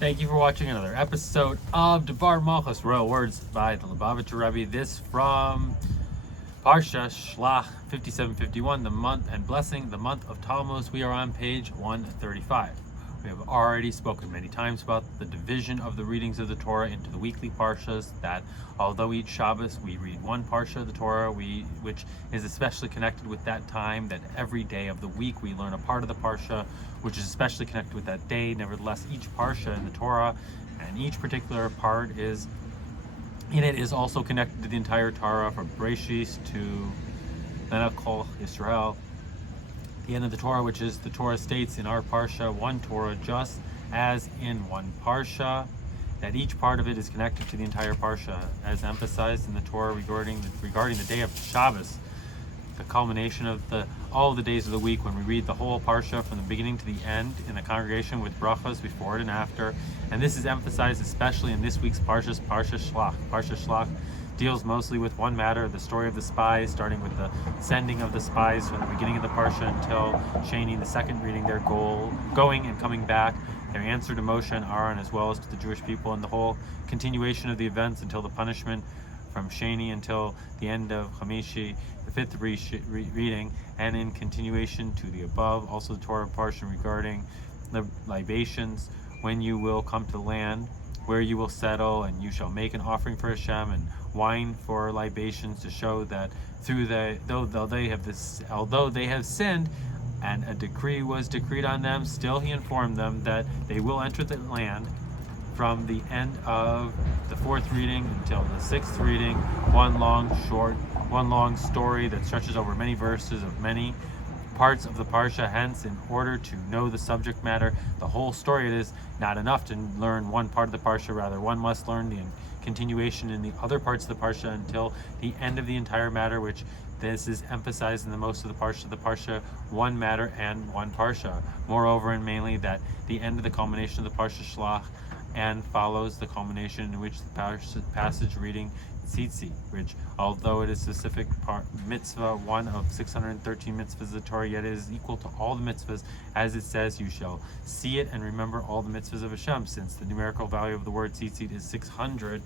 Thank you for watching another episode of Devar Malchus, Royal Words by the Lubavitcher Rebbe. This from Parshas, Shlach 5751, the month and blessing, the month of Tammuz. We are on page 135. We have already spoken many times about the division of the readings of the Torah into the weekly Parshas, that although each Shabbos we read one Parsha of the Torah, which is especially connected with that time, that every day of the week we learn a part of the Parsha, which is especially connected with that day. Nevertheless, each Parsha in the Torah and each particular part is also connected to the entire Torah, from Bereshis to Menachol Yisrael. The end of the Torah, which is the Torah states in our Parsha, one Torah, just as in one Parsha, that each part of it is connected to the entire Parsha, as emphasized in the Torah regarding the day of Shabbos, the culmination of all the days of the week, when we read the whole Parsha from the beginning to the end in the congregation with brachos before it and after. And this is emphasized especially in this week's Parshas Shlach. Parshas Shlach deals mostly with one matter, the story of the spies, starting with the sending of the spies from the beginning of the Parsha until Sheni, the second reading, their going and coming back, their answer to Moshe and Aaron, as well as to the Jewish people, and the whole continuation of the events until the punishment from Sheni until the end of Hamishi, the fifth reading, and in continuation to the above, also the Torah portion regarding the libations, when you will come to the land where you will settle, and you shall make an offering for Hashem and wine for libations, to show that although they have sinned and a decree was decreed on them, still he informed them that they will enter the land from the end of the fourth reading until the sixth reading, one long story that stretches over many verses of many parts of the Parsha. Hence, in order to know the subject matter, the whole story, it is not enough to learn one part of the Parsha. Rather, one must learn the continuation in the other parts of the Parsha until the end of the entire matter, which this is emphasized in the most of the Parsha, one matter and one Parsha. Moreover, and mainly, that the end of the culmination of the Parsha Shlach and follows the culmination in which the passage reading Tzitzi, which, although it is specific mitzvah, one of 613 mitzvahs of the Torah, yet it is equal to all the mitzvahs, as it says, you shall see it and remember all the mitzvahs of Hashem, since the numerical value of the word tzitzit is 600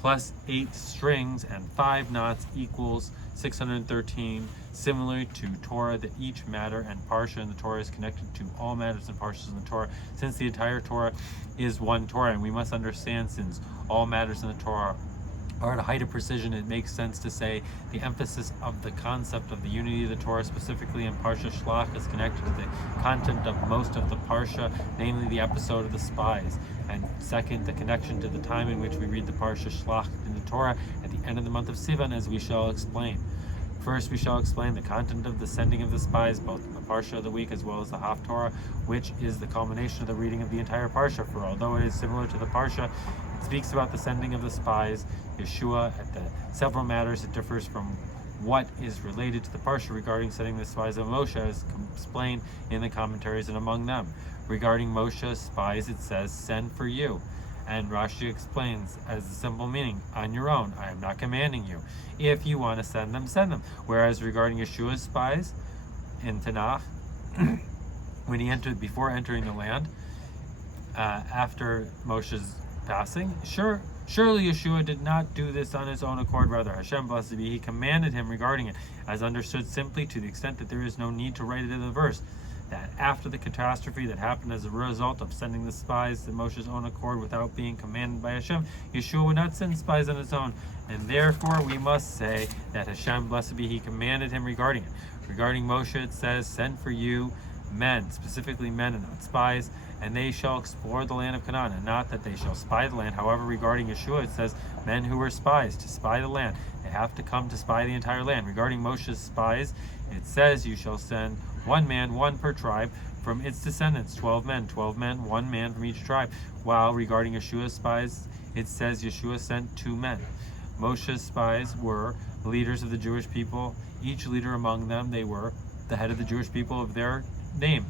plus 8 strings and 5 knots equals 613, similar to Torah, that each matter and parsha in the Torah is connected to all matters and parshas in the Torah, since the entire Torah is one Torah. And we must understand, since all matters in the Torah are at a height of precision, it makes sense to say the emphasis of the concept of the unity of the Torah, specifically in Parsha Shlach, is connected to the content of most of the Parsha, namely the episode of the spies. And second, the connection to the time in which we read the Parsha Shlach in the Torah at the end of the month of Sivan, as we shall explain. First, we shall explain the content of the sending of the spies, both in the Parsha of the week as well as the Haftorah, which is the culmination of the reading of the entire Parsha. For although it is similar to the Parsha, it speaks about the sending of the spies, Yeshua, at the several matters. It differs from what is related to the Parsha regarding sending the spies of Moshe, as explained in the commentaries, and among them, regarding Moshe's spies, it says, send for you. And Rashi explains as the simple meaning, on your own, I am not commanding you. If you want to send them, send them. Whereas regarding Yeshua's spies in Tanakh, when he entered, before entering the land, after Moshe's passing, surely Yeshua did not do this on his own accord. Rather, Hashem, blessed be he, commanded him regarding it, as understood simply to the extent that there is no need to write it in the verse, that after the catastrophe that happened as a result of sending the spies at Moshe's own accord without being commanded by Hashem, Yeshua would not send spies on his own, and therefore we must say that Hashem, blessed be he, commanded him regarding it. Regarding Moshe, it says, send for you men, specifically men and not spies, and they shall explore the land of Canaan, and not that they shall spy the land. However, regarding Yeshua, it says men who were spies, to spy the land. They have to come to spy the entire land. Regarding Moshe's spies, it says, you shall send one man, one per tribe, from its descendants, 12 men, one man from each tribe. While regarding Yeshua's spies, it says Yeshua sent 2 men. Moshe's spies were leaders of the Jewish people. Each leader among them, they were the head of the Jewish people of their name.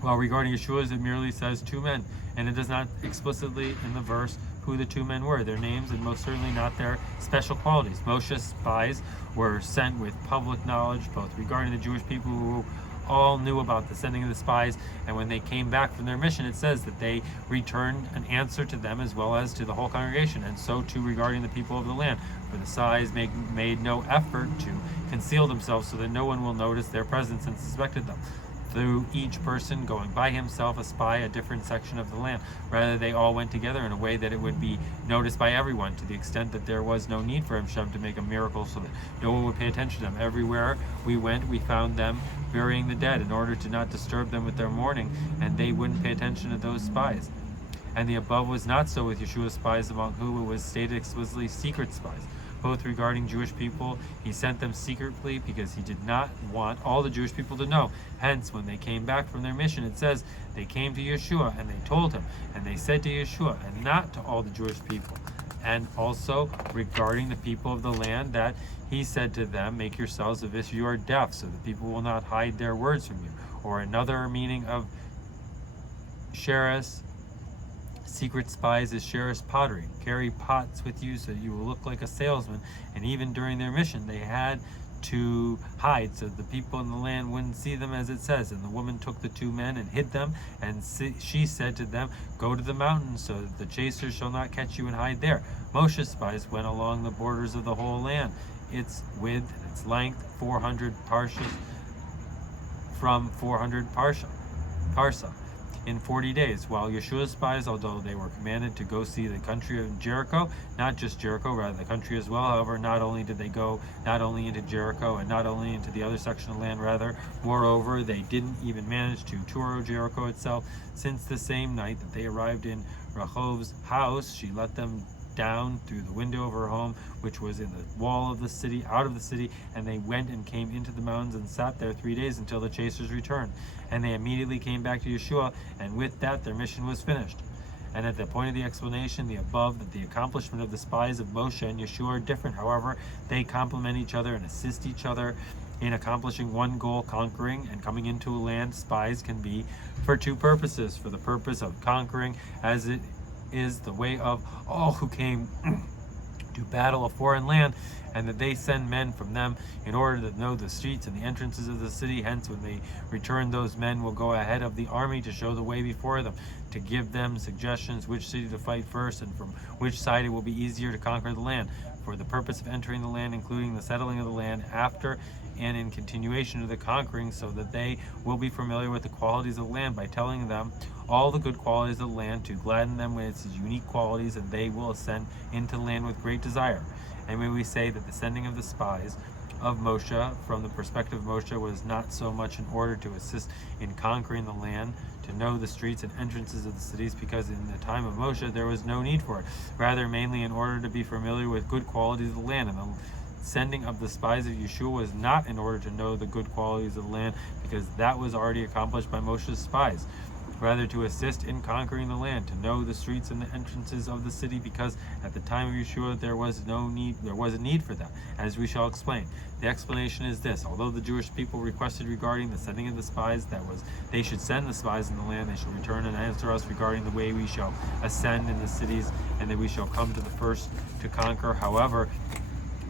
While regarding Yeshua's, it merely says 2 men, and it does not explicitly in the verse who the 2 men were, their names, and most certainly not their special qualities. Moshe's spies were sent with public knowledge, both regarding the Jewish people who all knew about the sending of the spies, and when they came back from their mission, it says that they returned an answer to them as well as to the whole congregation, and so too regarding the people of the land. For the spies made no effort to conceal themselves so that no one will notice their presence and suspected them. Through each person going by himself espy a different section of the land. Rather, they all went together in a way that it would be noticed by everyone, to the extent that there was no need for Hashem to make a miracle so that no one would pay attention to them. Everywhere we went, we found them burying the dead in order to not disturb them with their mourning, and they wouldn't pay attention to those spies. And the above was not so with Yeshua's spies, among whom it was stated explicitly secret spies. Both regarding Jewish people, he sent them secretly because he did not want all the Jewish people to know. Hence, when they came back from their mission, it says, they came to Yeshua and they told him, and they said to Yeshua, and not to all the Jewish people. And also regarding the people of the land, that he said to them, make yourselves as if you are deaf, so that people will not hide their words from you. Or another meaning of Sheres, secret spies, is Sheres pottery. Carry pots with you so that you will look like a salesman. And even during their mission, they had to hide so the people in the land wouldn't see them, as it says. And the woman took the two men and hid them, and she said to them, go to the mountain so that the chasers shall not catch you and hide there. Moshe's spies went along the borders of the whole land. Its width and its length 400 parshas, from 400 parsa in 40 days, while Yeshua's spies, although they were commanded to go see the country of Jericho, not just Jericho, rather the country as well. However, not only did they go not only into Jericho and not only into the other section of land, rather, moreover, they didn't even manage to tour Jericho itself. Since the same night that they arrived in Rahov's house, she let them down through the window of her home, which was in the wall of the city, out of the city, and they went and came into the mountains and sat there 3 days until the chasers returned. And they immediately came back to Yeshua, and with that their mission was finished. And at the point of the explanation, the above, that the accomplishment of the spies of Moshe and Yeshua are different. However, they complement each other and assist each other in accomplishing one goal, conquering and coming into a land. Spies can be for two purposes: for the purpose of conquering, as it is the way of all who came to battle a foreign land, and that they send men from them in order to know the streets and the entrances of the city. Hence, when they return, those men will go ahead of the army to show the way before them, to give them suggestions which city to fight first and from which side it will be easier to conquer the land, for the purpose of entering the land, including the settling of the land after and in continuation of the conquering, so that they will be familiar with the qualities of the land by telling them all the good qualities of the land, to gladden them with its unique qualities, and they will ascend into the land with great desire. And when we say that the sending of the spies of Moshe, from the perspective of Moshe, was not so much in order to assist in conquering the land, to know the streets and entrances of the cities, because in the time of Moshe there was no need for it, rather mainly in order to be familiar with good qualities of the land. And the sending of the spies of Yeshua was not in order to know the good qualities of the land, because that was already accomplished by Moshe's spies, rather to assist in conquering the land, to know the streets and the entrances of the city, because at the time of Yeshua there was a need for that, as we shall explain. The explanation is this: although the Jewish people requested regarding the sending of the spies, that was, they should send the spies in the land, they shall return and answer us regarding the way we shall ascend in the cities, and that we shall come to the first to conquer. However,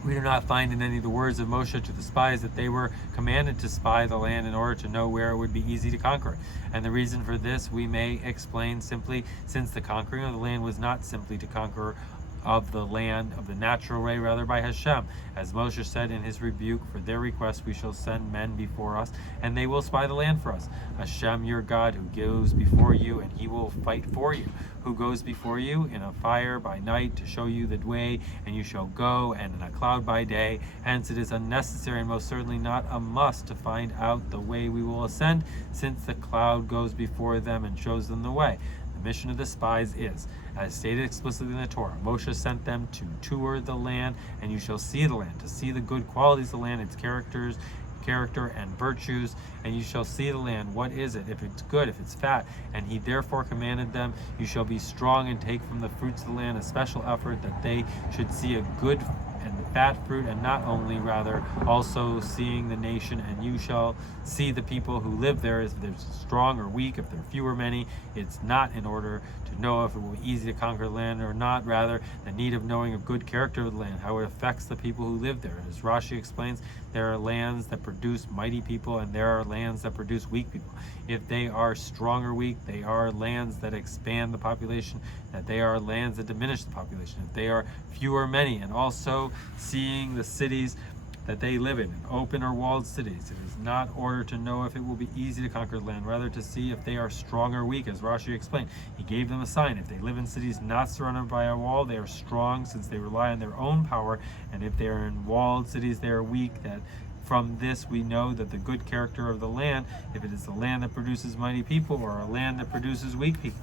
we do not find in any of the words of Moshe to the spies that they were commanded to spy the land in order to know where it would be easy to conquer. And the reason for this we may explain simply, since the conquering of the land was not simply to conquer of the land of the natural way, rather by Hashem. As Moshe said in his rebuke, for their request we shall send men before us, and they will spy the land for us. Hashem your God, who goes before you, and he will fight for you, who goes before you in a fire by night to show you the way, and you shall go, and in a cloud by day. Hence it is unnecessary and most certainly not a must to find out the way we will ascend, since the cloud goes before them and shows them the way. The mission of the spies is, as stated explicitly in the Torah, Moshe sent them to tour the land, and you shall see the land, to see the good qualities of the land, its character and virtues, and you shall see the land, what is it, if it's good, if it's fat. And he therefore commanded them, you shall be strong and take from the fruits of the land a special effort, that they should see a good and fat fruit, and not only, rather, also seeing the nation, and you shall see the people who live there, if they're strong or weak, if they're few or many. It's not in order to know if it will be easy to conquer the land or not, rather the need of knowing a good character of the land, how it affects the people who live there. As Rashi explains, there are lands that produce mighty people, and there are lands that produce weak people. If they are strong or weak, they are lands that expand the population, that they are lands that diminish the population. If they are few or many, and also seeing the cities that they live in, open or walled cities. It is not order to know if it will be easy to conquer the land, rather to see if they are strong or weak, as Rashi explained. He gave them a sign. If they live in cities not surrounded by a wall, they are strong, since they rely on their own power, and if they are in walled cities, they are weak. That from this we know that the good character of the land, if it is the land that produces mighty people, or a land that produces weak people.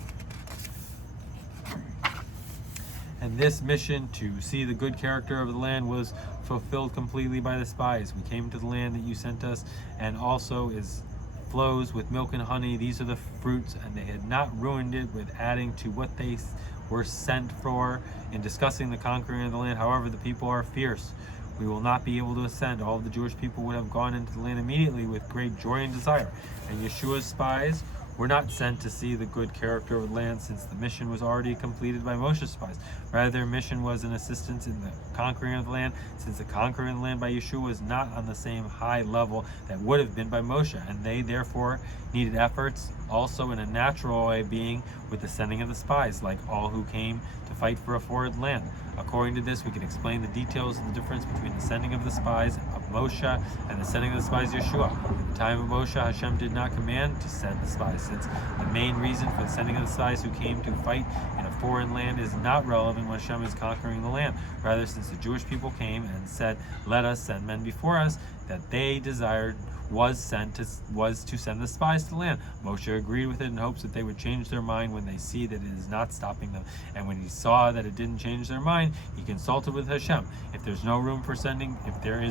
And this mission to see the good character of the land was fulfilled completely by the spies. We came to the land that you sent us, and also flows with milk and honey. These are the fruits, and they had not ruined it with adding to what they were sent for in discussing the conquering of the land. However, the people are fierce. We will not be able to ascend. All of the Jewish people would have gone into the land immediately with great joy and desire. And Yeshua's spies were not sent to see the good character of the land, since the mission was already completed by Moshe's spies. Rather, their mission was an assistance in the conquering of the land, since the conquering of the land by Yeshua was not on the same high level that would have been by Moshe, and they therefore needed efforts also in a natural way, being with the sending of the spies, like all who came to fight for a foreign land. According to this, we can explain the details of the difference between the sending of the spies of Moshe and the sending of the spies of Yeshua. At the time of Moshe, Hashem did not command to send the spies, since the main reason for the sending of the spies who came to fight in a foreign land is not relevant when Hashem is conquering the land. Rather, since the Jewish people came and said, "Let us send men before us," that they desired was to send the spies to the land. Moshe agreed with it in hopes that they would change their mind when they see that it is not stopping them. And when he saw that it didn't change their mind, he consulted with Hashem. If there is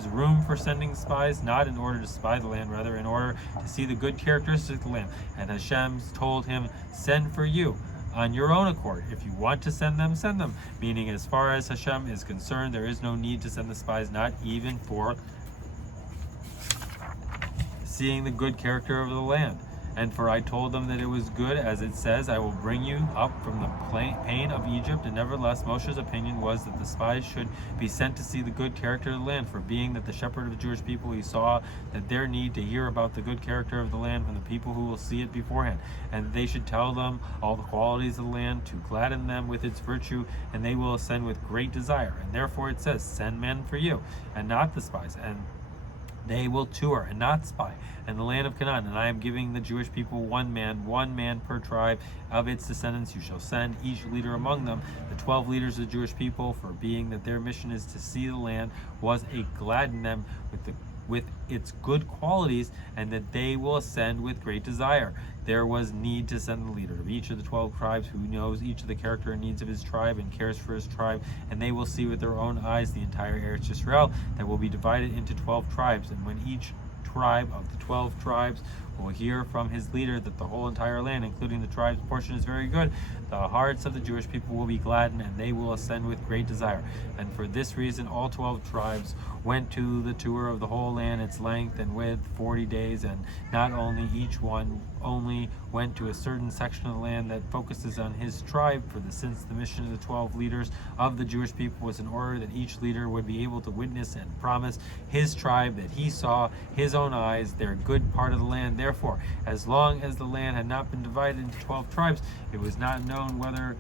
room for sending spies, not in order to spy the land, rather in order to see the good characteristics of the land. And Hashem told him, "Send for you on your own accord. If you want to send them, send them." Meaning, as far as Hashem is concerned, there is no need to send the spies, not even for seeing the good character of the land. And for I told them that it was good, as it says, "I will bring you up from the pain of Egypt." And nevertheless, Moshe's opinion was that the spies should be sent to see the good character of the land. For being that the shepherd of the Jewish people, he saw that their need to hear about the good character of the land from the people who will see it beforehand, and they should tell them all the qualities of the land to gladden them with its virtue, and they will ascend with great desire. And therefore it says, "Send men for you, and not the spies, and they will tour and not spy, and the land of Canaan. And I am giving the Jewish people one man per tribe of its descendants. You shall send each leader among them, the 12 leaders of the Jewish people, for being that their mission is to see the land, was a gladden them with its good qualities, and that they will ascend with great desire." There was need to send the leader of each of the 12 tribes, who knows each of the character and needs of his tribe and cares for his tribe, and they will see with their own eyes the entire Eretz Yisrael that will be divided into 12 tribes. And when each tribe of the 12 tribes will hear from his leader that the whole entire land, including the tribe's portion, is very good, the hearts of the Jewish people will be gladdened, and they will ascend with great desire. And for this reason, all 12 tribes went to the tour of the whole land, its length and width, 40 days, and not only each one only went to a certain section of the land that focuses on his tribe, since the mission of the 12 leaders of the Jewish people was in order that each leader would be able to witness and promise his tribe that he saw his own eyes their good part of the land. Therefore, as long as the land had not been divided into 12 tribes, it was not known whether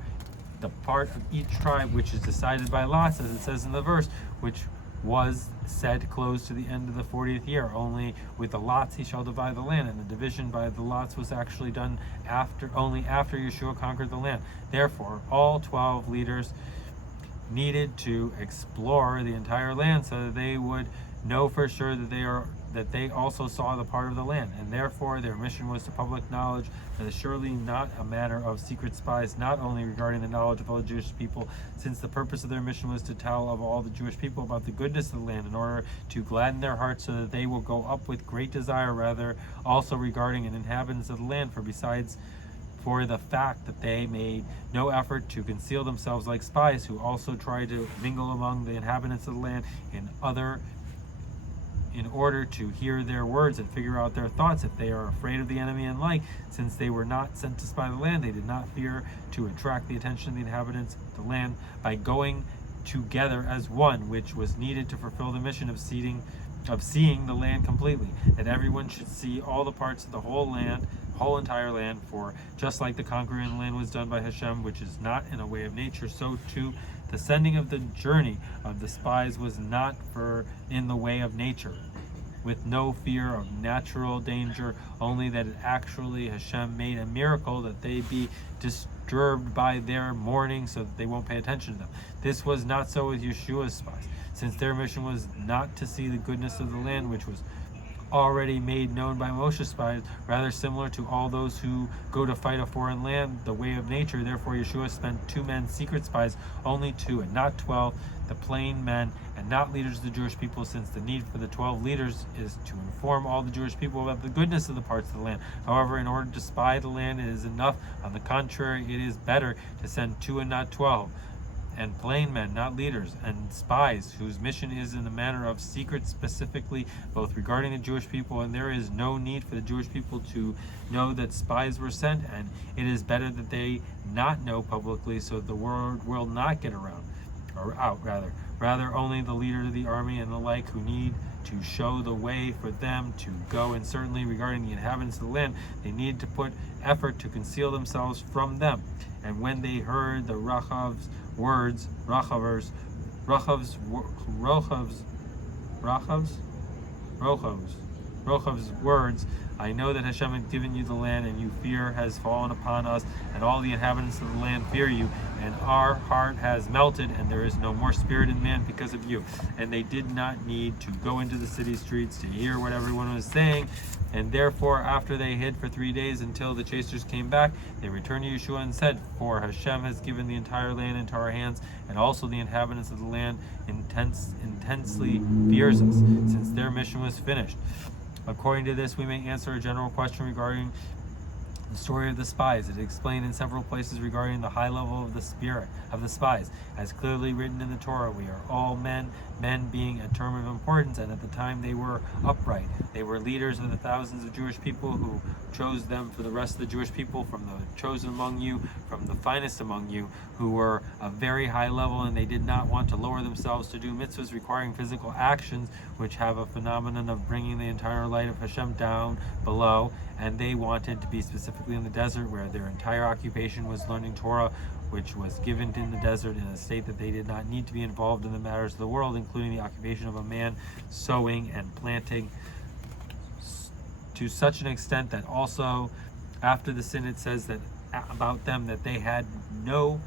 the part of each tribe which is decided by lots, as it says in the verse, which was said close to the end of the 40th year. Only with the lots he shall divide the land, and the division by the lots was actually done only after Yeshua conquered the land. Therefore, all 12 leaders needed to explore the entire land so that they would know for sure that they also saw the part of the land, and therefore their mission was to public knowledge. That is surely not a matter of secret spies, not only regarding the knowledge of all the Jewish people, since the purpose of their mission was to tell of all the Jewish people about the goodness of the land, in order to gladden their hearts so that they will go up with great desire, rather also regarding an inhabitants of the land. For besides for the fact that they made no effort to conceal themselves like spies who also tried to mingle among the inhabitants of the land in order to hear their words and figure out their thoughts if they are afraid of the enemy and like. Since they were not sent to spy the land, they did not fear to attract the attention of the inhabitants of the land by going together as one, which was needed to fulfill the mission of seeing the land completely, that everyone should see all the parts of the whole entire land. For just like the conquering of the land was done by Hashem, which is not in a way of nature, so too the sending of the journey of the spies was not in the way of nature, with no fear of natural danger, only that it actually Hashem made a miracle that they be disturbed by their mourning so that they won't pay attention to them. This was not so with Yeshua's spies, since their mission was not to see the goodness of the land, which was already made known by Moshe's spies, rather similar to all those who go to fight a foreign land, the way of nature. Therefore Yeshua spent 2 men, secret spies, only 2 and not 12, the plain men and not leaders of the Jewish people, since the need for the 12 leaders is to inform all the Jewish people about the goodness of the parts of the land. However, in order to spy the land, it is enough. On the contrary, it is better to send 2 and not 12, and plain men, not leaders, and spies, whose mission is in the manner of secret, specifically both regarding the Jewish people, and there is no need for the Jewish people to know that spies were sent, and it is better that they not know publicly, so the word will not get out. Rather only the leader of the army and the like, who need to show the way for them to go. And certainly regarding the inhabitants of the land, they need to put effort to conceal themselves from them. And when they heard the Rachav's words, Rachav's words, I know that Hashem has given you the land, and your fear has fallen upon us, and all the inhabitants of the land fear you, and our heart has melted, and there is no more spirit in man because of you. And they did not need to go into the city streets to hear what everyone was saying, and therefore after they hid for 3 days until the chasers came back, they returned to Yeshua and said, for Hashem has given the entire land into our hands, and also the inhabitants of the land intensely fears us, since their mission was finished. According to this, we may answer a general question regarding the story of the spies. It is explained in several places regarding the high level of the spirit of the spies. As clearly written in the Torah, we are all men being a term of importance, and at the time they were upright. They were leaders of the thousands of Jewish people who chose them for the rest of the Jewish people, from the chosen among you, from the finest among you, who were a very high level, and they did not want to lower themselves to do mitzvahs requiring physical actions, which have a phenomenon of bringing the entire light of Hashem down below, and they wanted to be specifically in the desert, where their entire occupation was learning Torah, which was given in the desert, in a state that they did not need to be involved in the matters of the world, including the occupation of a man sowing and planting, to such an extent that also after the sin it says that about them that they have no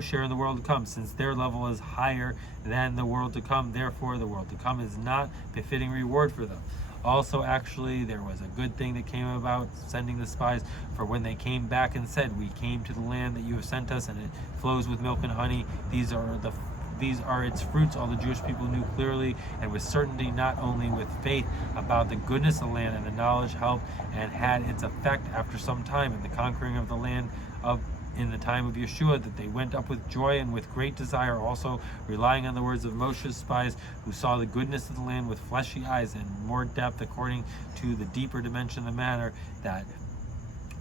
share in the world to come, since their level is higher than the world to come. Therefore the world to come is not befitting reward for them. Also, actually, there was a good thing that came about sending the spies, for when they came back and said, we came to the land that you have sent us, and it flows with milk and honey, these are its fruits. All the Jewish people knew clearly and with certainty, not only with faith, about the goodness of the land, and the knowledge helped and had its effect after some time in the conquering of the land in the time of Yeshua, that they went up with joy and with great desire, also relying on the words of Moshe's spies, who saw the goodness of the land with fleshy eyes and more depth, according to the deeper dimension of the matter, that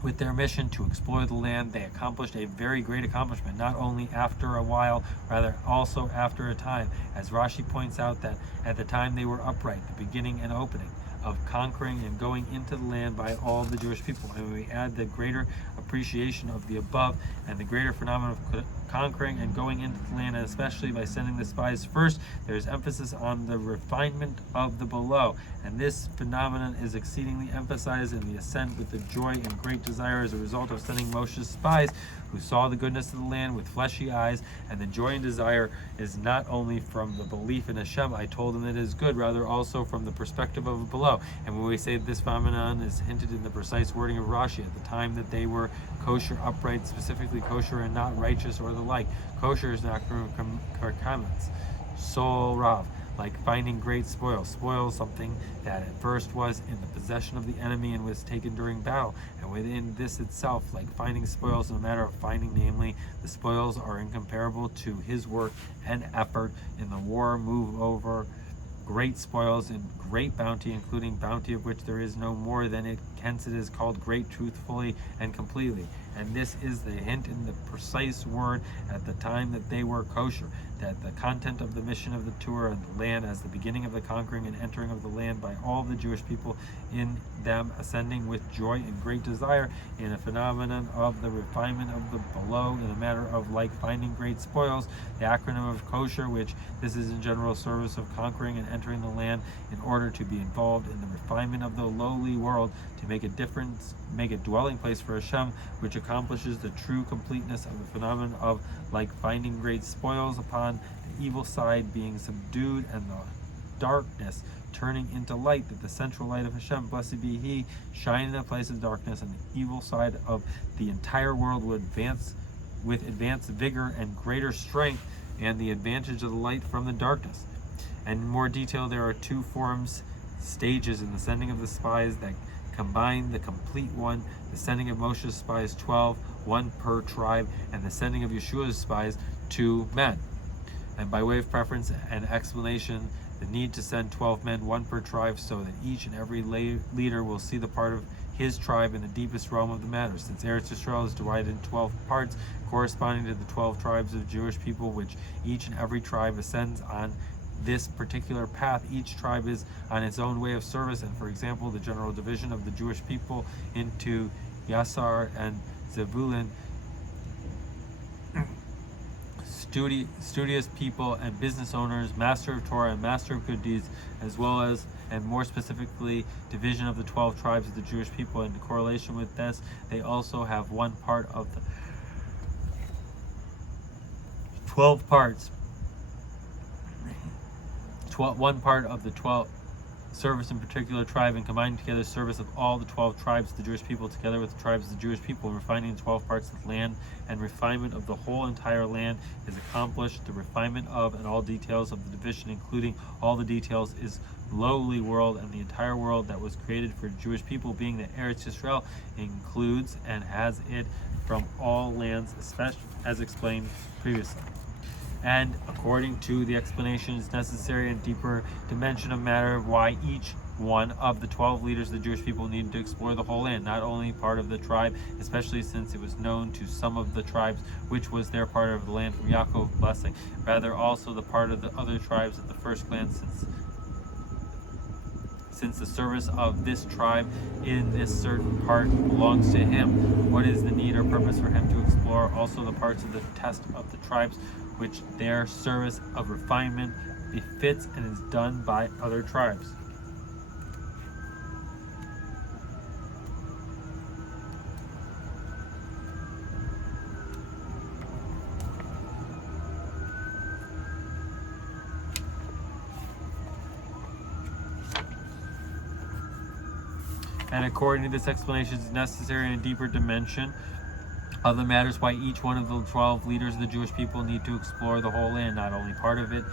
with their mission to explore the land, they accomplished a very great accomplishment, not only after a while, rather also after a time, as Rashi points out, that at the time they were upright, the beginning and opening of conquering and going into the land by all the Jewish people. And when we add the greater appreciation of the above and the greater phenomenon of conquering and going into the land, and especially by sending the spies first, there's emphasis on the refinement of the below, and this phenomenon is exceedingly emphasized in the ascent with the joy and great desire as a result of sending Moshe's spies, who saw the goodness of the land with fleshy eyes. And the joy and desire is not only from the belief in Hashem, I told them it is good, rather also from the perspective of below. And when we say this phenomenon is hinted in the precise wording of Rashi, at the time that they were kosher, upright, specifically kosher and not righteous or the like. Kosher is not comments. Sol Rav. like finding great spoils. Spoils, something that at first was in the possession of the enemy and was taken during battle. And within this itself, like finding spoils in a matter of finding, namely, the spoils are incomparable to his work and effort in the war. Move over great spoils and great bounty, including bounty of which there is no more than it, hence it is called great, truthfully and completely. And this is the hint in the precise word at the time that they were kosher, that the content of the mission of the tour and the land as the beginning of the conquering and entering of the land by all the Jewish people, in them ascending with joy and great desire, in a phenomenon of the refinement of the below, in a matter of like finding great spoils, the acronym of kosher, which this is in general service of conquering and entering the land in order to be involved in the refinement of the lowly world, to make a difference, make a dwelling place for Hashem, which accomplishes the true completeness of the phenomenon of like finding great spoils upon the evil side being subdued and the darkness turning into light, that the central light of Hashem, blessed be He, shine in a place of darkness, and the evil side of the entire world would advance with advanced vigor and greater strength, and the advantage of the light from the darkness. And in more detail, there are two forms, stages in the sending of the spies that combine the complete one. The sending of Moshe's spies 12, one per tribe, and the sending of Yeshua's spies 2 men. And by way of preference and explanation, the need to send 12 men, one per tribe, so that each and every leader will see the part of his tribe in the deepest realm of the matter. Since Eretz Yisrael is divided in 12 parts, corresponding to the 12 tribes of Jewish people, which each and every tribe ascends on this particular path. Each tribe is on its own way of service, and for example, the general division of the Jewish people into Yasar and Zebulun, studious people and business owners, master of Torah and master of good deeds, as well as, and more specifically, division of the 12 tribes of the Jewish people. In correlation with this, they also have one part of the 12 parts, one part of the 12 service in particular tribe, and combining together service of all the 12 tribes of the Jewish people together with the tribes of the Jewish people, refining the 12 parts of the land, and refinement of the whole entire land is accomplished. The refinement of and all details of the division, including all the details, is lowly world, and the entire world that was created for Jewish people, being the Eretz Yisrael, includes and has it from all lands, especially as explained previously. And according to the explanations necessary and deeper dimension of matter, why each one of the 12 leaders of the Jewish people needed to explore the whole land, not only part of the tribe, especially since it was known to some of the tribes which was their part of the land from Yaakov's blessing, rather also the part of the other tribes at the first glance, since the service of this tribe in this certain part belongs to him. What is the need or purpose for him to explore also the parts of the test of the tribes which their service of refinement befits and is done by other tribes? And according to this explanation, is necessary in a deeper dimension of the matters why each one of the 12 leaders of the Jewish people need to explore the whole land, not only part of it,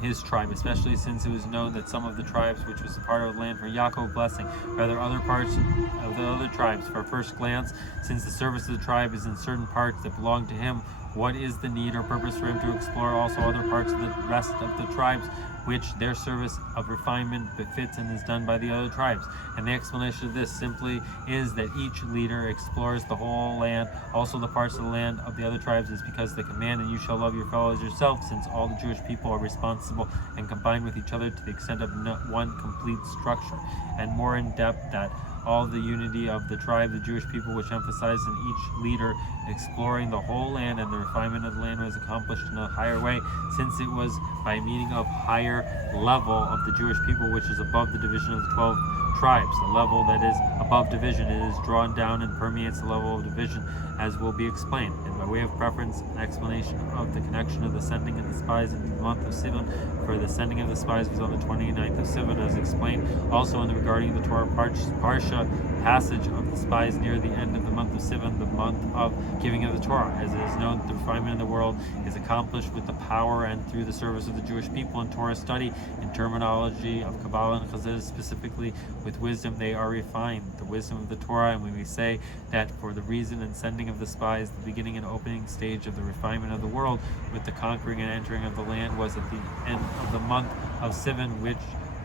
his tribe, especially since it was known that some of the tribes which was a part of the land for Yaakov's blessing, rather other parts of the other tribes. For first glance, since the service of the tribe is in certain parts that belong to him, what is the need or purpose for him to explore also other parts of the rest of the tribes which their service of refinement befits and is done by the other tribes? And the explanation of this simply is that each leader explores the whole land, also the parts of the land of the other tribes, is because the command, and you shall love your fellow as yourself, since all the Jewish people are responsible and combined with each other to the extent of one complete structure, and more in depth that all the unity of the tribe, the Jewish people, which emphasized in each leader exploring the whole land, and the refinement of the land was accomplished in a higher way, since it was by meeting of higher level of the Jewish people, which is above the division of the 12 tribes. The level that is above division, it is drawn down and permeates the level of division, as will be explained. And by way of preference, an explanation of the connection of the sending of the spies in the month of Sivan, for the sending of the spies was on the 29th of Sivan, as explained also in the regarding the Torah Parsha passage of the spies near the end of the month of Sivan, the month of giving of the Torah. As it is known, the refinement of the world is accomplished with the power and through the service of the Jewish people in Torah study, in terminology of Kabbalah and Chassidus, specifically with wisdom they are refined, the wisdom of the Torah. And when we say that for the reason and sending of the spies, the beginning and opening stage of the refinement of the world with the conquering and entering of the land was at the end of the month of Sivan, which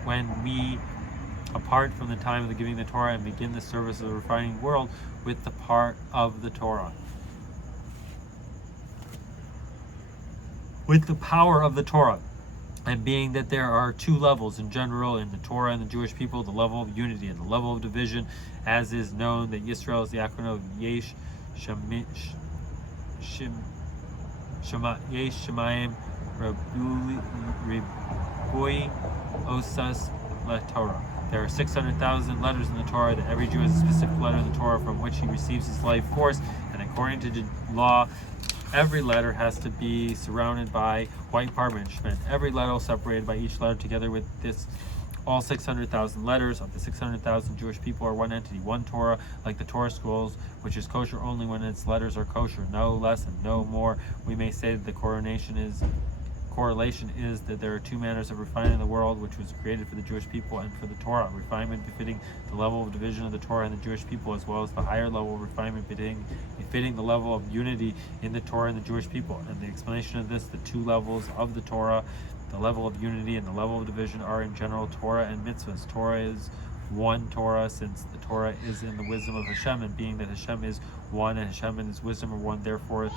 when we apart from the time of the giving of the Torah and begin the service of the refining world with the part of the Torah. With the power of the Torah, and being that there are two levels in general in the Torah and the Jewish people, the level of unity and the level of division, as is known that Yisrael is the acronym of Yesh Shemayim Ribui Osas La Torah. There are 600,000 letters in the Torah, that every Jew has a specific letter in the Torah from which he receives his life force, and according to the law, every letter has to be surrounded by white parchment. Every letter separated by each letter together with this. All 600,000 letters of the 600,000 Jewish people are one entity, one Torah, like the Torah schools, which is kosher only when its letters are kosher, no less and no more. We may say that the correlation is that there are two manners of refining the world, which was created for the Jewish people and for the Torah. Refinement befitting the level of division of the Torah and the Jewish people, as well as the higher level of refinement befitting the level of unity in the Torah and the Jewish people. And the explanation of this, the two levels of the Torah, the level of unity and the level of division, are in general Torah and mitzvahs. Torah is one Torah, since the Torah is in the wisdom of Hashem, and being that Hashem is one and Hashem and his wisdom are one, therefore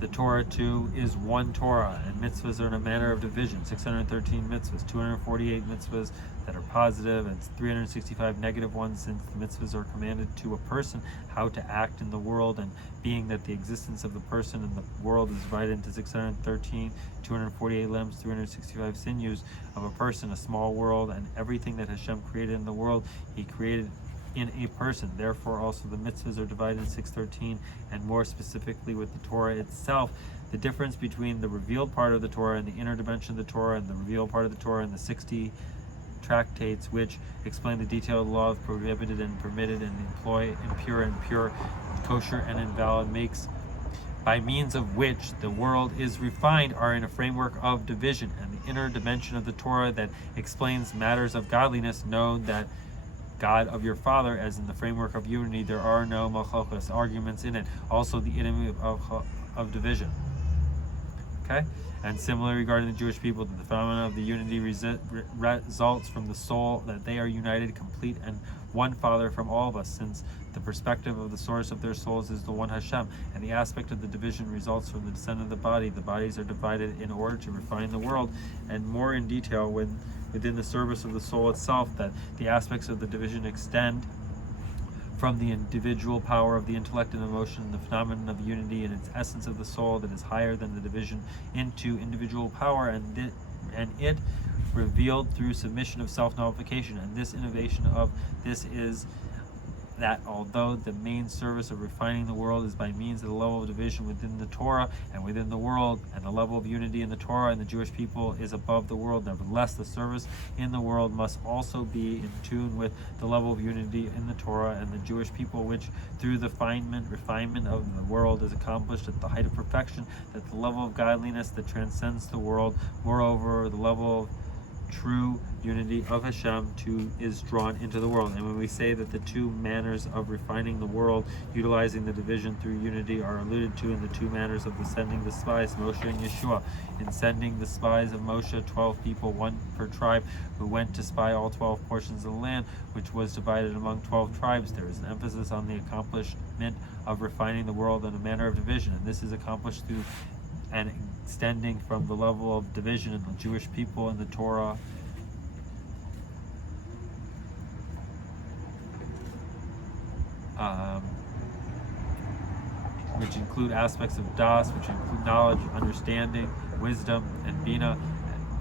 the Torah too is one Torah, and mitzvahs are in a manner of division. 613 mitzvahs, 248 mitzvahs that are positive, and 365 negative ones, since the mitzvahs are commanded to a person how to act in the world, and being that the existence of the person in the world is divided into 613, 248 limbs, 365 sinews of a person, a small world, and everything that Hashem created in the world, he created in a person. Therefore also the mitzvahs are divided in 613, and more specifically with the Torah itself. The difference between the revealed part of the Torah and the inner dimension of the Torah, and the revealed part of the Torah and the 60 tractates which explain the detailed law of prohibited and permitted, and employ impure and pure, kosher and invalid, makes by means of which the world is refined, are in a framework of division. And the inner dimension of the Torah that explains matters of godliness, known that God of your father, as in the framework of unity, there are no malchokos, arguments in it. Also the enemy of division. Okay? And similarly regarding the Jewish people, the phenomenon of the unity results from the soul, that they are united, complete, and one Father from all of us, since the perspective of the source of their souls is the one Hashem. And the aspect of the division results from the descent of the body. The bodies are divided in order to refine the world, and more in detail within the service of the soul itself, that the aspects of the division extend from the individual power of the intellect and emotion, and the phenomenon of unity in its essence of the soul that is higher than the division, into individual power, and it revealed through submission of self-nullification. And this innovation of this is that although the main service of refining the world is by means of the level of division within the Torah and within the world, and the level of unity in the Torah and the Jewish people is above the world, nevertheless the service in the world must also be in tune with the level of unity in the Torah and the Jewish people, which through the refinement of the world is accomplished at the height of perfection, that the level of godliness that transcends the world, moreover the level of true unity of Hashem is drawn into the world. And when we say that the two manners of refining the world, utilizing the division through unity, are alluded to in the two manners of the sending the spies, Moshe and Yeshua. In sending the spies of Moshe, 12 people, one per tribe, who went to spy all 12 portions of the land, which was divided among 12 tribes, there is an emphasis on the accomplishment of refining the world in a manner of division, and this is accomplished through and extending from the level of division in the Jewish people in the Torah which include aspects of Das, which include knowledge, understanding, wisdom, and Bina,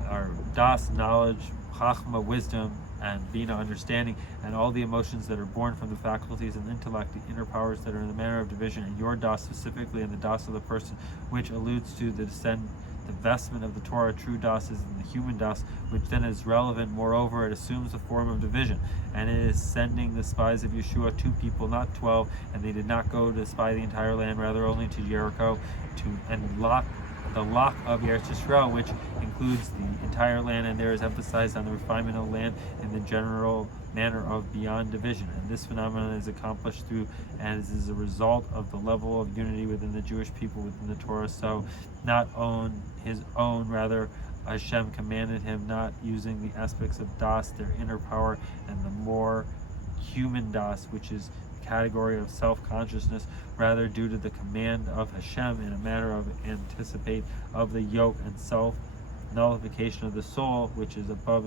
or Das, knowledge, Chachma, wisdom, and Bina, understanding, and all the emotions that are born from the faculties and intellect, the inner powers that are in the manner of division, and your Das specifically, and the Das of the person, which alludes to the the vestment of the Torah, true das, is in the human das, which then is relevant. Moreover, it assumes the form of division, and it is sending the spies of Yeshua, 2 people, not 12, and they did not go to spy the entire land, rather only to Jericho, and the Lach of Eretz Yisrael, which includes the entire land, and there is emphasized on the refinement of land in the general manner of beyond division. And this phenomenon is accomplished through, as is a result of the level of unity within the Jewish people within the Torah. So, not on his own, rather Hashem commanded him, not using the aspects of das, their inner power, and the more human das, which is category of self-consciousness, rather due to the command of Hashem in a manner of anticipate of the yoke and self-nullification of the soul, which is above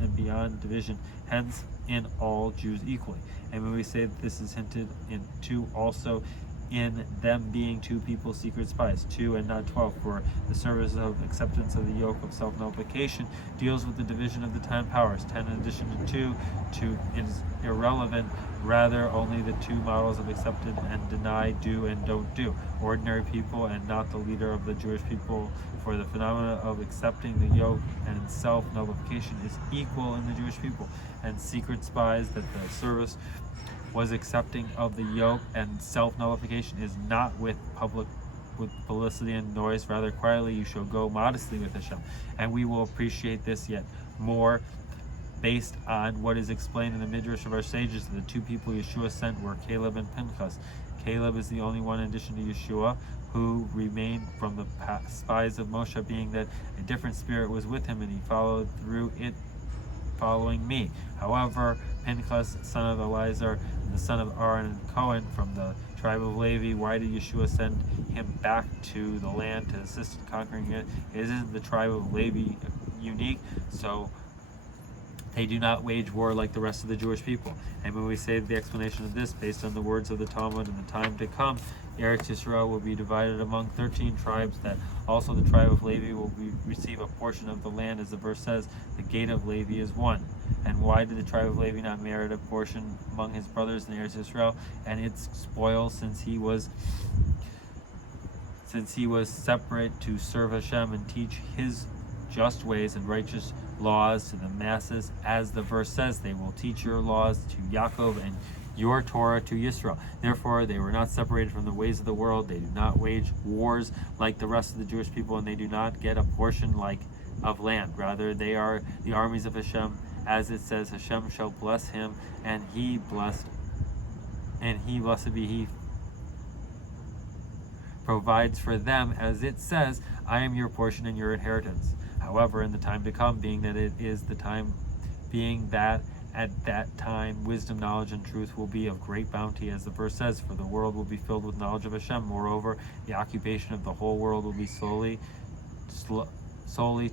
and beyond division, hence in all Jews equally. And when we say that this is hinted into also in them being 2 people, secret spies, 2 and not 12, for the service of acceptance of the yoke of self-nullification deals with the division of the time powers. 10 in addition to 2 is irrelevant, rather only the 2 models of accepted and denied, do and don't do, ordinary people and not the leader of the Jewish people, for the phenomena of accepting the yoke and self-nullification is equal in the Jewish people, and secret spies, that the service was accepting of the yoke and self-nullification is not with publicity and noise, rather quietly you shall go modestly with Hashem. And we will appreciate this yet more based on what is explained in the Midrash of our sages. The 2 people Yeshua sent were Caleb and Pinchas. Caleb is the only one in addition to Yeshua who remained from the spies of Moshe, being that a different spirit was with him and he followed through it, following me. However, Pinchas, son of Eleazar, and the son of Aaron and Cohen from the tribe of Levi, why did Yeshua send him back to the land to assist in conquering it? Isn't the tribe of Levi unique? So they do not wage war like the rest of the Jewish people. And when we say the explanation of this, based on the words of the Talmud, in the time to come, Eretz Yisrael will be divided among 13 tribes, that also the tribe of Levi will receive a portion of the land, as the verse says, the gate of Levi is 1. And why did the tribe of Levi not merit a portion among his brothers in Eretz Yisrael and its spoil, since he was separate to serve Hashem and teach his just ways and righteous laws to the masses? As the verse says, they will teach your laws to Yaakov and your Torah to Yisrael. Therefore, they were not separated from the ways of the world. They do not wage wars like the rest of the Jewish people, and they do not get a portion of land. Rather, they are the armies of Hashem. As it says, Hashem shall bless him, and blessed be he, provides for them. As it says, I am your portion and your inheritance. However, in the time to come, being that at that time wisdom, knowledge, and truth will be of great bounty, as the verse says, for the world will be filled with knowledge of Hashem. Moreover, the occupation of the whole world will be solely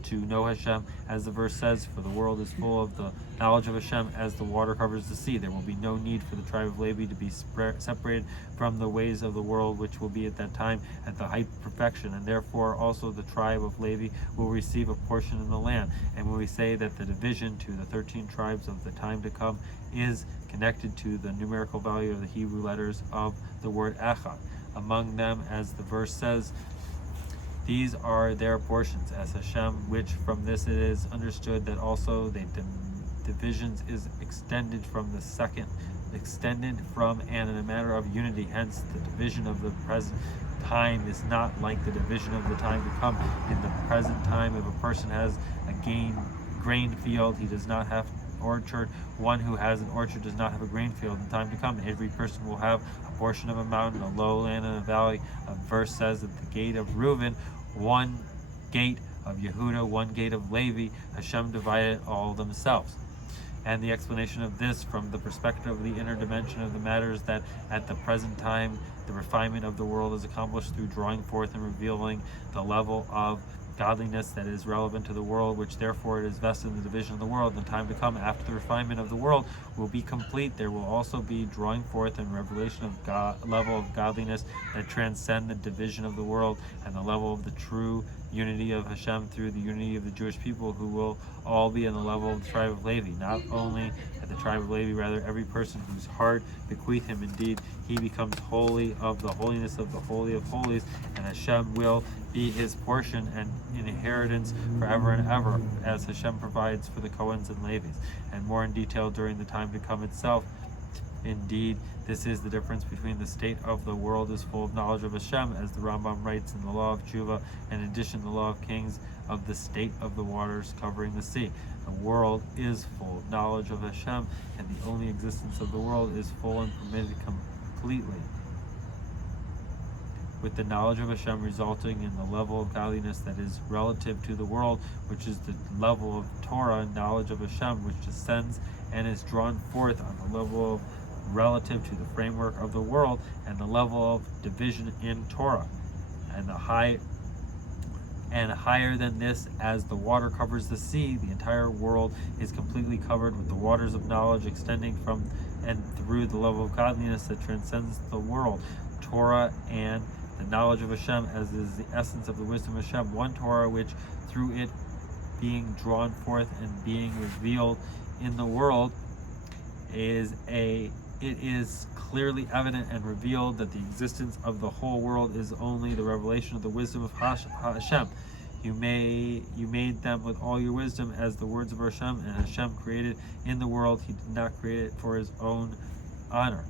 to know Hashem, as the verse says, for the world is full of the knowledge of Hashem as the water covers the sea. There will be no need for the tribe of Levi to be separated from the ways of the world, which will be at that time at the height of perfection, and therefore also the tribe of Levi will receive a portion in the land. And when we say that the division to the 13 tribes of the time to come is connected to the numerical value of the Hebrew letters of the word echad, among them, as the verse says, these are their portions, as Hashem, which from this it is understood that also the divisions is extended from and in a matter of unity. Hence, the division of the present time is not like the division of the time to come. In the present time, if a person has a grain field, he does not have orchard. One who has an orchard does not have a grain field. In time to come, every person will have a portion of a mountain, a lowland, and a valley. A verse says that the gate of Reuben, 1 gate of Yehuda, 1 gate of Levi, Hashem divided all themselves. And the explanation of this from the perspective of the inner dimension of the matter is that at the present time, the refinement of the world is accomplished through drawing forth and revealing the level of godliness that is relevant to the world, which therefore it is vested in the division of the world. In the time to come, after the refinement of the world will be complete, there will also be drawing forth and revelation of God, level of godliness that transcend the division of the world, and the level of the true unity of Hashem through the unity of the Jewish people, who will all be on the level of the tribe of Levi. Not only at the tribe of Levi, rather every person whose heart bequeath him. Indeed, he becomes holy of the holiness of the Holy of Holies, and Hashem will be his portion and inheritance forever and ever, as Hashem provides for the Cohens and Levis, and more in detail during the time to come itself. Indeed, this is the difference between the state of the world is full of knowledge of Hashem, as the Rambam writes in the Law of Tshuva, and in addition the Law of Kings, of the state of the waters covering the sea. The world is full of knowledge of Hashem, and the only existence of the world is full and permitted completely, with the knowledge of Hashem resulting in the level of godliness that is relative to the world, which is the level of Torah, knowledge of Hashem, which descends and is drawn forth on the level of relative to the framework of the world, and the level of division in Torah, and higher than this, as the water covers the sea, the entire world is completely covered with the waters of knowledge extending from and through the level of godliness that transcends the world. Torah and the knowledge of Hashem, as is the essence of the wisdom of Hashem, one Torah which, through it being drawn forth and being revealed in the world, it is clearly evident and revealed that the existence of the whole world is only the revelation of the wisdom of Hashem. You made them with all your wisdom, as the words of Hashem, and Hashem created in the world. He did not create it for his own honor.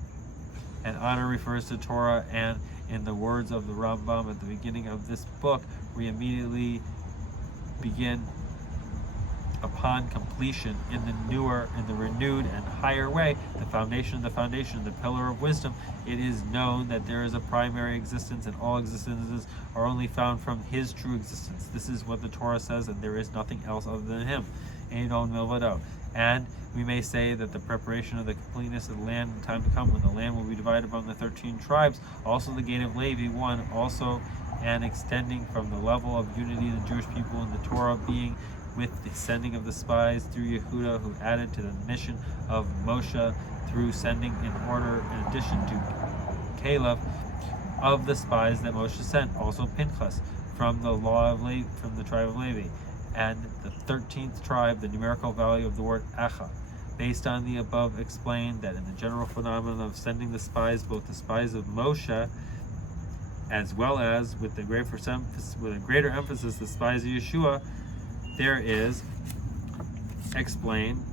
And honor refers to Torah, and in the words of the Rambam at the beginning of this book, we immediately begin upon completion in the renewed and higher way, the foundation of the foundation, the pillar of wisdom. It is known that there is a primary existence, and all existences are only found from his true existence. This is what the Torah says, and there is nothing else other than him. Eidon milvado. And we may say that the preparation of the completeness of the land in time to come, when the land will be divided among the 13 tribes, also the gate of Levi, one, also, and extending from the level of unity of the Jewish people in the Torah, being with the sending of the spies through Yehuda, who added to the mission of Moshe through sending in order, in addition to Caleb, of the spies that Moshe sent, also Pinchas from the from the tribe of Levi, and the 13th tribe, the numerical value of the word Echa. Based on the above, explained that in the general phenomenon of sending the spies, both the spies of Moshe, as well as with a greater emphasis the spies of Yeshua, there is explained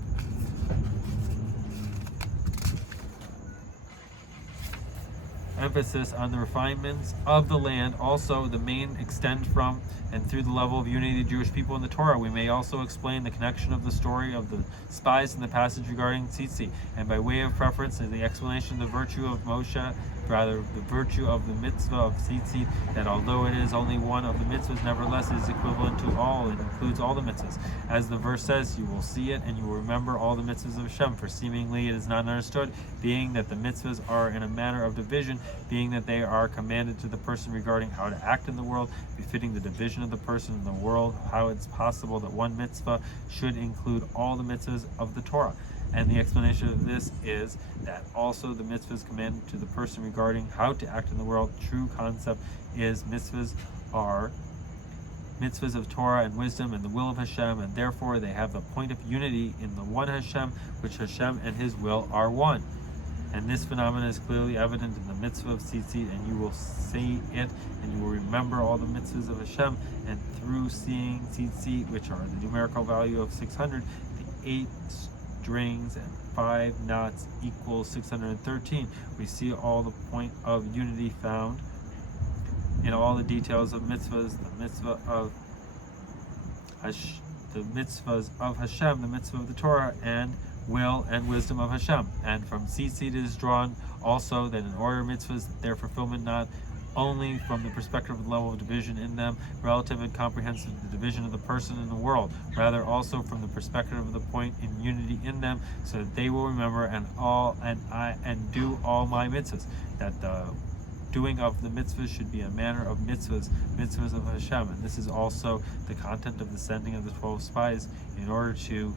emphasis on the refinements of the land. Also, the main extent from and through the level of unity of the Jewish people in the Torah. We may also explain the connection of the story of the spies in the passage regarding Tzitzi, and by way of preference in the explanation of the virtue of Moshe, rather the virtue of the mitzvah of Tzitzi, that although it is only one of the mitzvahs, nevertheless it is equivalent to all, it includes all the mitzvahs. As the verse says, you will see it and you will remember all the mitzvahs of Hashem, for seemingly it is not understood, being that the mitzvahs are in a manner of division, being that they are commanded to the person regarding how to act in the world, befitting the division of the person in the world, how it's possible that one mitzvah should include all the mitzvahs of the Torah. And the explanation of this is that also the mitzvahs commanded to the person regarding how to act in the world. True concept is mitzvahs are mitzvahs of Torah and wisdom and the will of Hashem, and therefore they have the point of unity in the one Hashem, which Hashem and his will are one. And this phenomenon is clearly evident in the mitzvah of tzitzit, and you will see it, and you will remember all the mitzvahs of Hashem, and through seeing tzitzit, which are the numerical value of 600, the 8 strings and 5 knots equals 613. We see all the point of unity found in all the details of mitzvahs, the mitzvahs of Hashem, the mitzvah of the Torah, and will and wisdom of Hashem. And from tzitzit it is drawn also that in order mitzvahs, their fulfillment not only from the perspective of the level of division in them, relative and comprehensive to the division of the person in the world, rather also from the perspective of the point in unity in them, so that they will remember and do all my mitzvahs, that the doing of the mitzvahs should be a manner of mitzvahs of Hashem. And this is also the content of the sending of the 12 spies in order to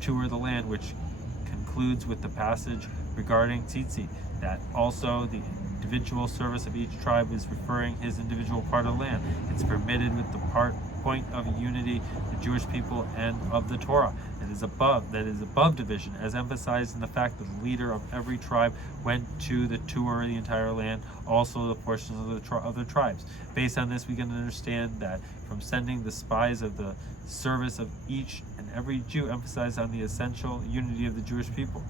tour the land, which concludes with the passage regarding tzitzit, that also the individual service of each tribe is referring his individual part of land. It's permitted with the point of unity, the Jewish people, and of the Torah that is above division, as emphasized in the fact that the leader of every tribe went to the tour of the entire land, also the portions of the other tribes. Based on this, we can understand that from sending the spies of the service of each and every Jew emphasized on the essential unity of the Jewish people.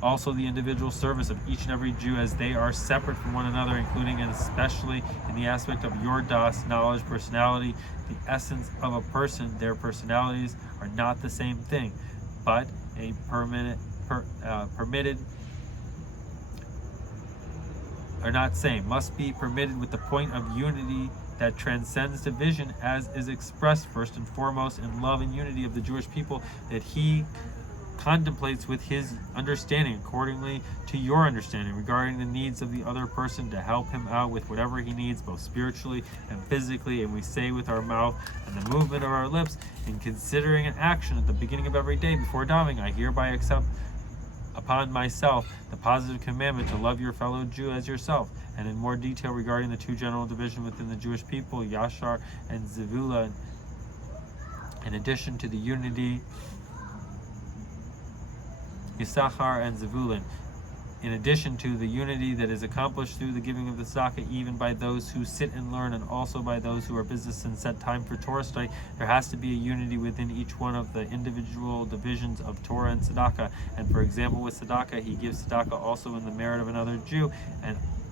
Also, the individual service of each and every Jew, as they are separate from one another, including and especially in the aspect of your das, knowledge, personality, the essence of a person. Their personalities are not the same thing, but a permitted are not same, must be permitted with the point of unity that transcends division, as is expressed first and foremost in love and unity of the Jewish people that he contemplates with his understanding accordingly to your understanding regarding the needs of the other person, to help him out with whatever he needs, both spiritually and physically. And we say with our mouth and the movement of our lips, in considering an action at the beginning of every day before davening, I hereby accept upon myself the positive commandment to love your fellow Jew as yourself. And in more detail regarding the two general divisions within the Jewish people, Yashar and Zevulun, in addition to the unity Yisachar and Zevulun, in addition to the unity that is accomplished through the giving of the tzedakah, even by those who sit and learn, and also by those who are business and set time for Torah study, there has to be a unity within each one of the individual divisions of Torah and tzedakah. And for example, with tzedakah, he gives tzedakah also in the merit of another Jew,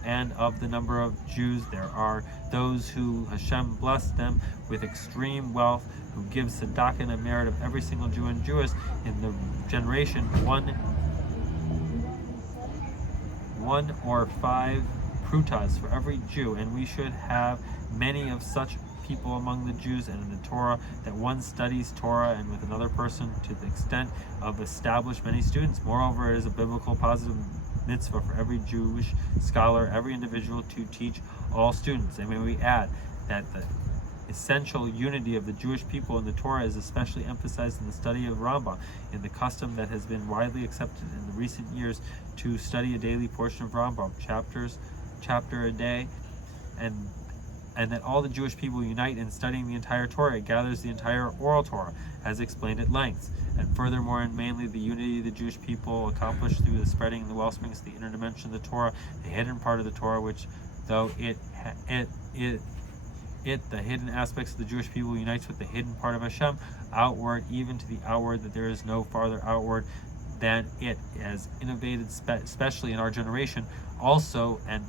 and of the number of Jews, there are those who Hashem blessed them with extreme wealth, who gives tzedakah in the merit of every single Jew and Jewess in the generation, one or 5 prutas for every Jew. And we should have many of such people among the Jews and in the Torah, that one studies Torah and with another person to the extent of establish many students. Moreover, it is a biblical positive mitzvah for every Jewish scholar, every individual, to teach all students. And when we add that the essential unity of the Jewish people in the Torah is especially emphasized in the study of Rambam, in the custom that has been widely accepted in the recent years to study a daily portion of Rambam, chapter a day, and that all the Jewish people unite in studying the entire Torah. It gathers the entire oral Torah, as explained at length. And furthermore, and mainly, the unity of the Jewish people accomplished through the spreading of the wellsprings, the inner dimension of the Torah, the hidden part of the Torah, which, though the hidden aspects of the Jewish people unites with the hidden part of Hashem, outward, even to the outward, that there is no farther outward than it, as innovated, especially in our generation, also and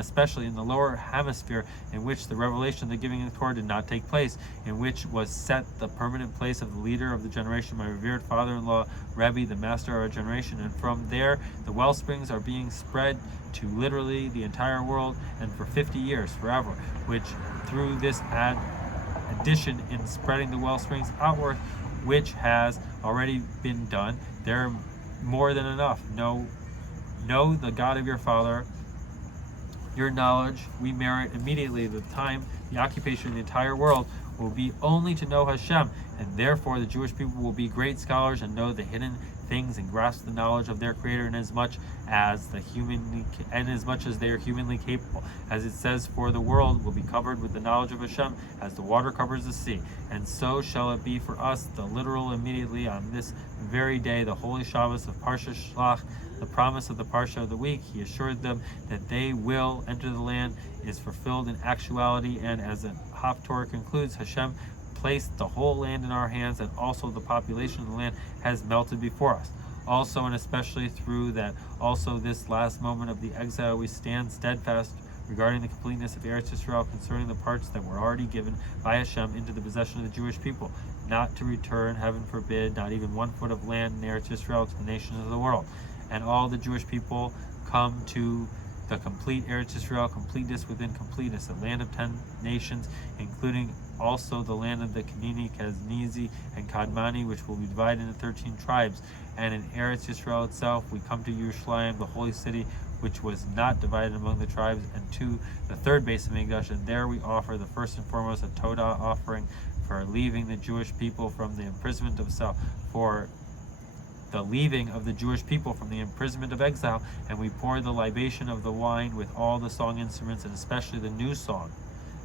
especially in the lower hemisphere, in which the revelation of the giving of the Torah did not take place, in which was set the permanent place of the leader of the generation, my revered father-in-law, Rebbe, the master of our generation. And from there, the well springs are being spread to literally the entire world, and for 50 years, forever, which through this addition in spreading the well springs outward, which has already been done, they're more than enough. Know the God of your father, your knowledge. We merit immediately the time, the occupation of the entire world will be only to know Hashem, and therefore the Jewish people will be great scholars and know the hidden things and grasp the knowledge of their Creator inasmuch as they are humanly capable. As it says, for the world will be covered with the knowledge of Hashem as the water covers the sea. And so shall it be for us, the literal immediately on this very day, the holy Shabbos of Parshas Shlach, the promise of the Parsha of the week. He assured them that they will enter the land, is fulfilled in actuality, and as the Haftorah concludes, Hashem placed the whole land in our hands, and also the population of the land has melted before us. Also and especially through that, also this last moment of the exile, we stand steadfast regarding the completeness of Eretz Yisrael, concerning the parts that were already given by Hashem into the possession of the Jewish people, not to return, heaven forbid, not even 1 foot of land in Eretz Yisrael to the nations of the world. And all the Jewish people come to the complete Eretz Yisrael, completeness within completeness, a land of 10 nations, including also the land of the Kanini, Kaznizi, and Kadmani, which will be divided into 13 tribes. And in Eretz Yisrael itself, we come to Yerushalayim, the holy city, which was not divided among the tribes, and to the third base of Mikdash, and there we offer the first and foremost a Todah offering for leaving the Jewish people from the imprisonment of self, for the leaving of the Jewish people from the imprisonment of exile, and we pour the libation of the wine with all the song instruments, and especially the new song,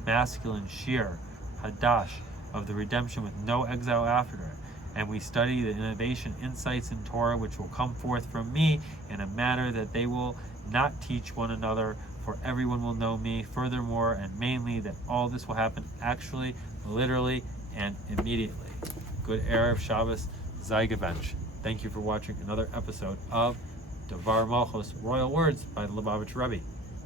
masculine, shir, hadash, of the redemption with no exile after it. And we study the innovation insights in Torah which will come forth from me in a manner that they will not teach one another, for everyone will know me. Furthermore, and mainly, that all this will happen actually, literally, and immediately. Good Erev Shabbos Zeigebench. Thank you for watching another episode of Devar Malchus, Royal Words by the Lubavitcher Rebbe.